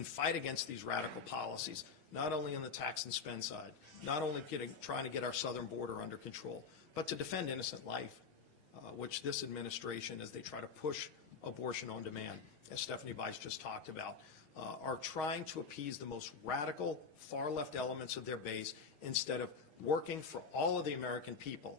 and fight against these radical policies, not only on the tax and spend side, not only trying to get our southern border under control, but to defend innocent life, which this administration, as they try to push abortion on demand, as Stephanie Bice just talked about, are trying to appease the most radical, far-left elements of their base instead of working for all of the American people.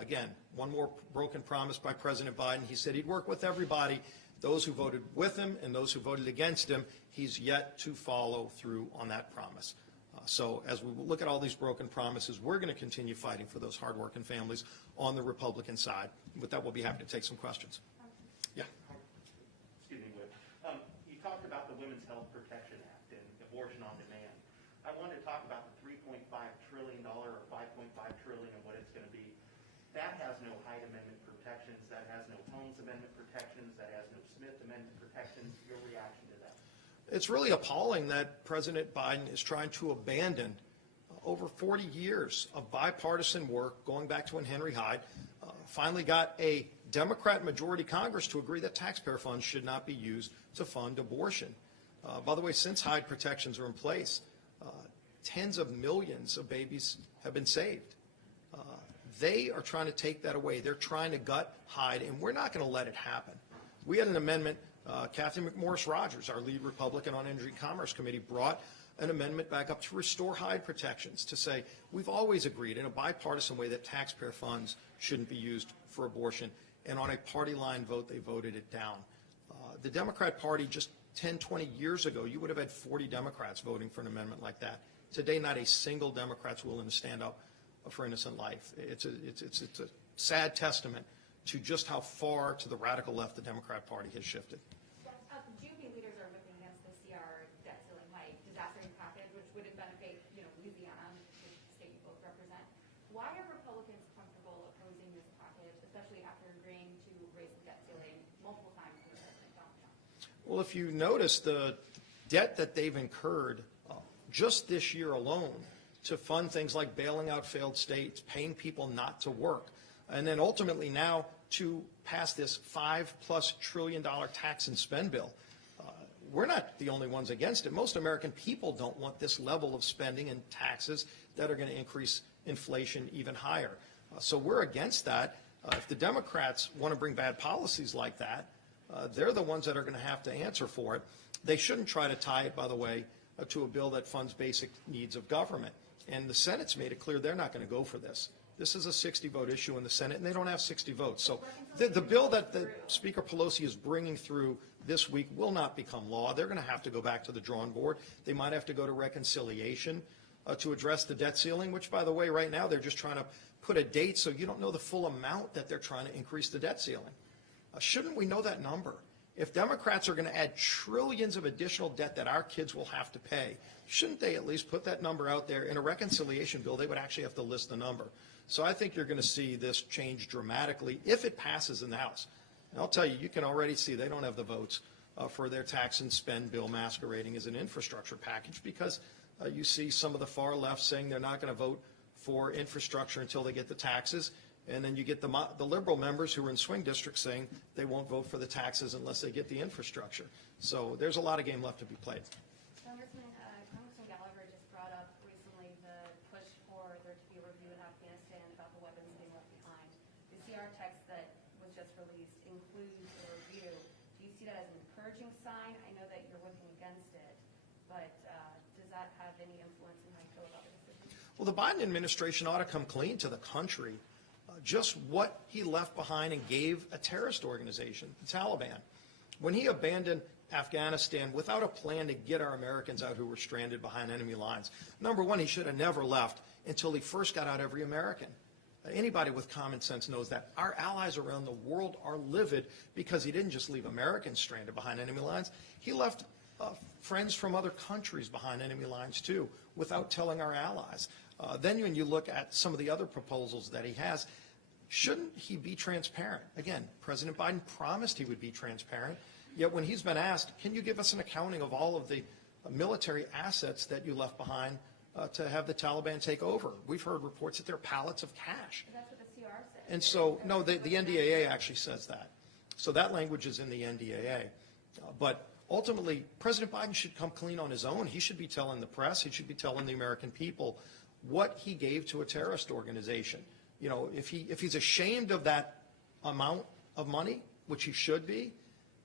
Again, one more broken promise by President Biden. He said he'd work with everybody, those who voted with him and those who voted against him. He's yet to follow through on that promise. So as we look at all these broken promises, we're going to continue fighting for those hardworking families on the Republican side. With that, we'll be happy to take some questions. Yeah. Excuse me, Whip. You talked about the Women's Health Protection Act and abortion on demand. I wanted to talk about the $3.5 trillion or $5.5 trillion and what it's going to be. That has no Hyde Amendment protections. That has no Holmes Amendment protections. That has no Smith Amendment protections. Your reaction to that? It's really appalling that President Biden is trying to abandon over 40 years of bipartisan work, going back to when Henry Hyde finally got a Democrat majority Congress to agree that taxpayer funds should not be used to fund abortion. By the way, since Hyde protections are in place, tens of millions of babies have been saved. They are trying to take that away. They're trying to gut Hyde, and we're not going to let it happen. We had an amendment. Kathy McMorris Rogers, our lead Republican on Energy and Commerce Committee, brought an amendment back up to restore Hyde protections, to say we've always agreed in a bipartisan way that taxpayer funds shouldn't be used for abortion. And on a party line vote, they voted it down. The Democrat Party just 10, 20 years ago, you would have had 40 Democrats voting for an amendment like that. Today, not a single Democrat's willing to stand up for innocent life. It's a sad testament to just how far to the radical left the Democrat Party has shifted. GOP leaders are whipping against the CR debt ceiling hike disaster package, which would benefit, Louisiana, the state you both represent. Why are Republicans comfortable opposing this package, especially after agreeing to raise the debt ceiling multiple times with President Donald Trump? Well, if you notice the debt that they've incurred just this year alone to fund things like bailing out failed states, paying people not to work, and then ultimately now to pass this $5+ trillion tax and spend bill. We're not the only ones against it. Most American people don't want this level of spending and taxes that are going to increase inflation even higher. So we're against that. If the Democrats want to bring bad policies like that, they're the ones that are going to have to answer for it. They shouldn't try to tie it, by the way, to a bill that funds basic needs of government. And the Senate's made it clear they're not going to go for this. This is a 60-vote issue in the Senate, and they don't have 60 votes. So the bill that the Speaker Pelosi is bringing through this week will not become law. They're going to have to go back to the drawing board. They might have to go to reconciliation to address the debt ceiling, which, by the way, right now they're just trying to put a date so you don't know the full amount that they're trying to increase the debt ceiling. Shouldn't we know that number? If Democrats are going to add trillions of additional debt that our kids will have to pay, shouldn't they at least put that number out there? In a reconciliation bill, they would actually have to list the number. So I think you're going to see this change dramatically if it passes in the House. And I'll tell you, you can already see they don't have the votes for their tax and spend bill masquerading as an infrastructure package, because you see some of the far left saying they're not going to vote for infrastructure until they get the taxes. And then you get the liberal members who are in swing districts saying they won't vote for the taxes unless they get the infrastructure. So there's a lot of game left to be played. Congressman Gallagher just brought up recently the push for there to be a review in Afghanistan about the weapons being left behind. The CR text that was just released includes a review. Do you see that as an encouraging sign? I know that you're working against it, but does that have any influence in how you feel about the decision? Well, the Biden administration ought to come clean to the country. Just what he left behind and gave a terrorist organization, the Taliban. When he abandoned Afghanistan without a plan to get our Americans out who were stranded behind enemy lines, number one, he should have never left until he first got out every American. Anybody with common sense knows that. Our allies around the world are livid because he didn't just leave Americans stranded behind enemy lines. He left friends from other countries behind enemy lines too, without telling our allies. Then when you look at some of the other proposals that he has, shouldn't he be transparent? Again, President Biden promised he would be transparent, yet when he's been asked, can you give us an accounting of all of the military assets that you left behind to have the Taliban take over? We've heard reports that they're pallets of cash. That's what the CR said. And so, no, the NDAA actually says that. So that language is in the NDAA. But ultimately, President Biden should come clean on his own. He should be telling the press, he should be telling the American people what he gave to a terrorist organization. You know, if he's ashamed of that amount of money, which he should be,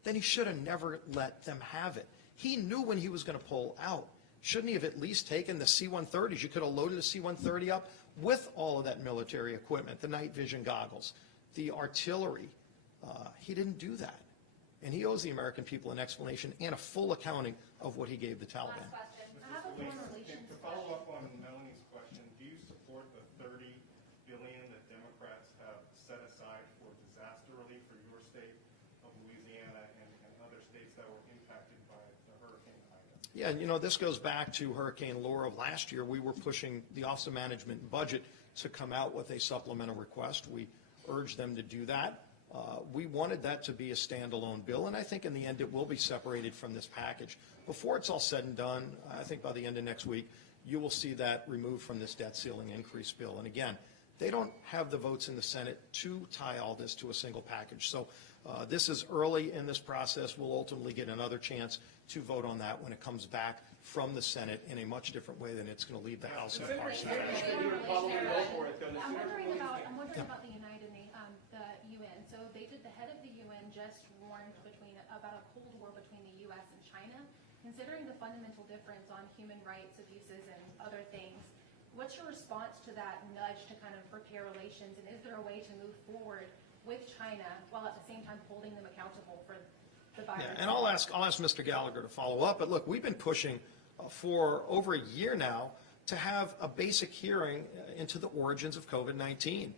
then he should have never let them have it. He knew when he was going to pull out. Shouldn't he have at least taken the C-130s? You could have loaded a C-130 up with all of that military equipment, the night vision goggles, the artillery. He didn't do that. And he owes the American people an explanation and a full accounting of what he gave the Taliban. Last question. I have a foreign relations To follow up on Melanie's question, do you support the $30 billion that Democrats have set aside for disaster relief for your state of Louisiana and other states that were impacted by the Hurricane Ida? Yeah, and you know, this goes back to Hurricane Laura of last year. We were pushing the Office of Management and Budget to come out with a supplemental request. We urged them to do that. We wanted that to be a standalone bill, and I think in the end it will be separated from this package. Before it's all said and done, I think by the end of next week, you will see that removed from this debt ceiling increase bill. And again, they don't have the votes in the Senate to tie all this to a single package. So this is early in this process. We'll ultimately get another chance to vote on that when it comes back from the Senate in a much different way than it's going to leave the House and the Party. I'm wondering about the UN. So they did, the head of the UN just warned about a Cold War between the U.S. and China. Considering the fundamental difference on human rights abuses and other things, what's your response to that nudge to kind of repair relations? And is there a way to move forward with China while at the same time holding them accountable for the virus? Yeah, and I'll ask Mr. Gallagher to follow up. But look, we've been pushing for over a year now to have a basic hearing into the origins of COVID-19.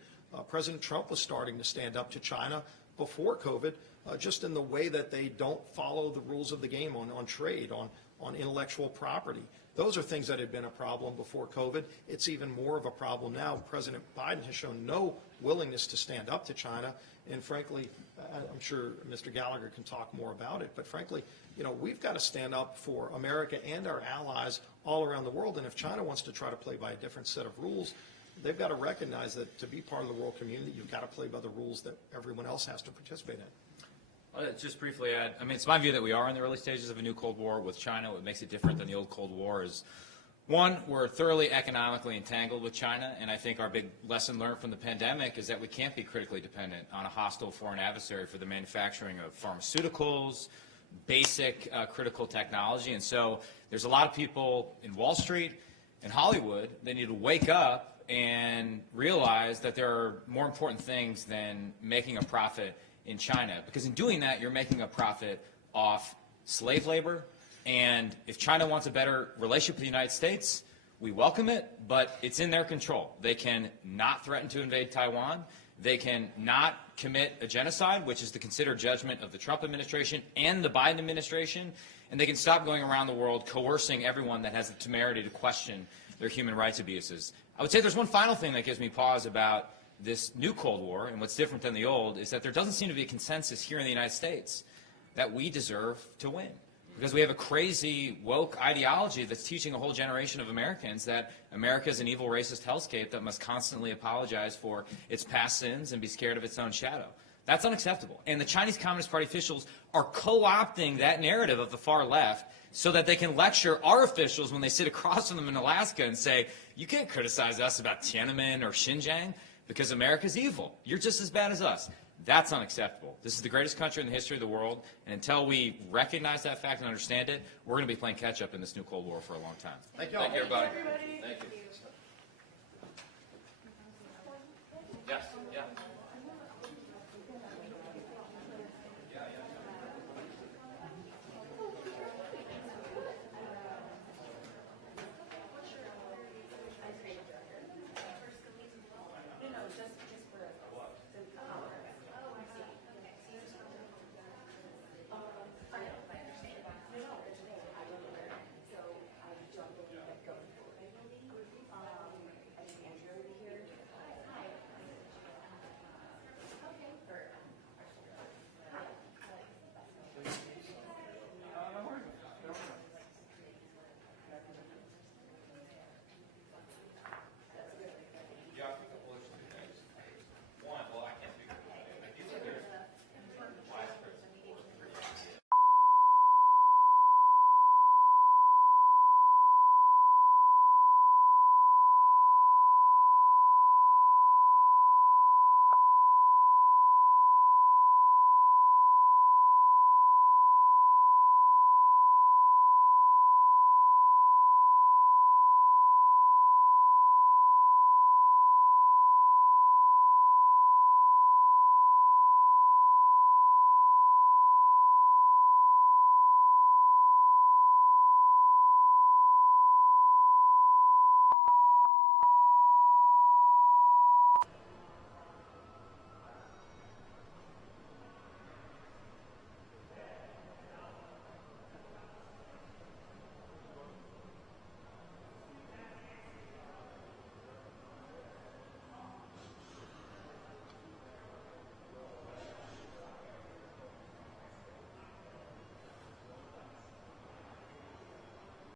President Trump was starting to stand up to China before COVID, just in the way that they don't follow the rules of the game on trade, on intellectual property. Those are things that had been a problem before COVID. It's even more of a problem now. President Biden has shown no willingness to stand up to China. And frankly, I'm sure Mr. Gallagher can talk more about it, but frankly, you know, we've got to stand up for America and our allies all around the world. And if China wants to try to play by a different set of rules, they've got to recognize that to be part of the world community, you've got to play by the rules that everyone else has to participate in. Just briefly add, I mean, it's my view that we are in the early stages of a new Cold War with China. What makes it different than the old Cold War is, one, we're thoroughly economically entangled with China, and I think our big lesson learned from the pandemic is that we can't be critically dependent on a hostile foreign adversary for the manufacturing of pharmaceuticals, basic critical technology. And so there's a lot of people in Wall Street and Hollywood that need to wake up and realize that there are more important things than making a profit in China. Because in doing that, you're making a profit off slave labor. And if China wants a better relationship with the United States, we welcome it, but it's in their control. They can not threaten to invade Taiwan. They can not commit a genocide, which is the considered judgment of the Trump administration and the Biden administration. And they can stop going around the world coercing everyone that has the temerity to question their human rights abuses. I would say there's one final thing that gives me pause about this new Cold War and what's different than the old is that there doesn't seem to be a consensus here in the United States that we deserve to win. Because we have a crazy woke ideology that's teaching a whole generation of Americans that America is an evil racist hellscape that must constantly apologize for its past sins and be scared of its own shadow. That's unacceptable. And the Chinese Communist Party officials are co-opting that narrative of the far left so that they can lecture our officials when they sit across from them in Alaska and say, you can't criticize us about Tiananmen or Xinjiang because America's evil. You're just as bad as us. That's unacceptable. This is the greatest country in the history of the world, and until we recognize that fact and understand it, we're going to be playing catch-up in this new Cold War for a long time. Thank you all. Thank you, everybody. Thank you. Yes, yeah.